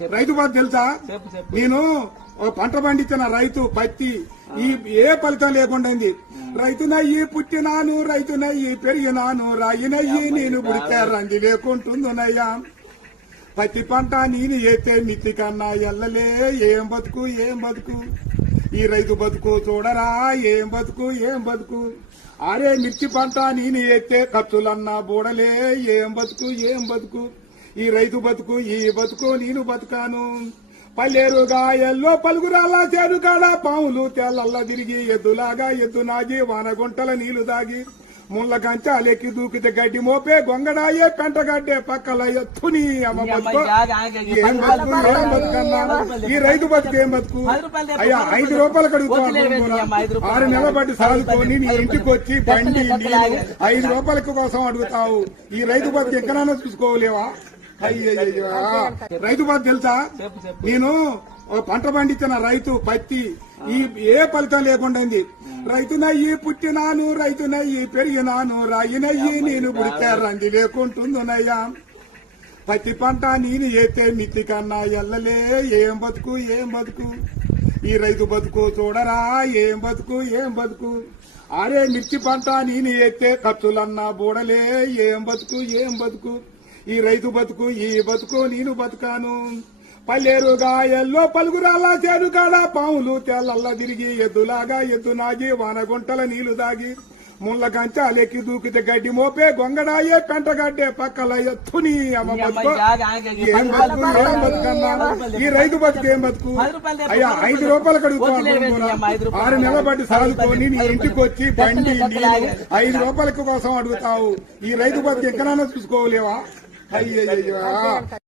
రైతు బాధ తెలుసా? నేను ఒక పంట పండించిన రైతు పత్తి ఏ ఫలితం లేకుండా రైతునయ్యి పుట్టినాను, రైతునయ్యి పెరిగినాను, రాయినయ్యి నేను పుడితే రంది లేకుంటుందనయ్యా. పత్తి పంట నేను ఏతే మిత్తి కన్నా ఎల్లలే. ఏం బతుకు ఏం బతుకు ఈ రైతు బతుకు చూడరా, ఏం బతుకు ఏం బతుకు. అరే మిర్చి పంట నేను ఏతే ఖర్చులన్నా బూడలే. ఏం బతుకు ఏం బతుకు ఈ రైతు బతుకు, ఈ బతుకు నేను బతుకాను. పల్లెరు గాయల్లో పలుగురాల చేరు కాడ పాములు తెల్లల్లా తిరిగి ఎద్దులాగా ఎద్దు నాగి వానగుంటల నీళ్లు దాగి ముళ్ళ కంచాలెక్కి దూకితే గడ్డి మోపే గొంగడాయే పెంటగడ్డే పక్కల ఎత్తుని అమ్మ బతుకు. ఏం బతుకు ఏం బతుకన్నా ఈ రైతు బతుకు ఏం బతుకు. అయ్యా 5 రూపాయలు కడుగుతాను, 6 నెలల బట్టి సాదుకొని నీ ఇంటికి వచ్చి బండి 5 రూపాయల కోసం అడుగుతావు. ఈ రైతు బతుకు ఎక్కడైనా చూసుకోలేవా? రైతు బాధ తెలుసా? నేను ఒక పంట పండించిన రైతు పత్తి ఏ ఫలితం లేకుండా రైతునయ్యి పుట్టినాను, రైతునయ్యి పెరిగినాను, రాయినయ్యి నేను పుడితే రంది లేకుంటుందనయ్యా. పత్తి పంట నేను ఏతే మిత్తి కన్నా ఎల్లలే. ఏం బతుకు ఏం బతుకు ఈ రైతు బతుకు చూడరా, ఏం బతుకు ఏం బతుకు. అరే మిర్చి పంట నేను ఏతే ఖర్చులన్నా బూడలే. ఏం బతుకు ఏం బతుకు ఈ రైతు బతుకు, ఈ బతుకు నేను బతుకాను. పల్లెరు గాయల్లో పలుగురాల చేరు కాడ పాములు తెల్లల్లా తిరిగి ఎద్దులాగా ఎద్దు నాగి వానగుంటల నీళ్లు దాగి ముళ్ళ కంచాలెక్కి దూకితే గడ్డి మోపే గొంగడాయే పెంటగడ్డే పక్కల ఎత్తుని అమ్మ బతుకు. ఏం బతుకు ఏం బతుకన్నా ఈ రైతు బతుకు ఏం బతుకు. అయ్యా 5 రూపాయలు కడుగుతాను, 6 నెలల బట్టి సాదుకొని నీ ఇంటికి వచ్చి బండి 5 రూపాయల కోసం అడుగుతావు. ఈ రైతు బతుకు ఎక్కడైనా చూసుకోలేవా? అయ్యయ్యో.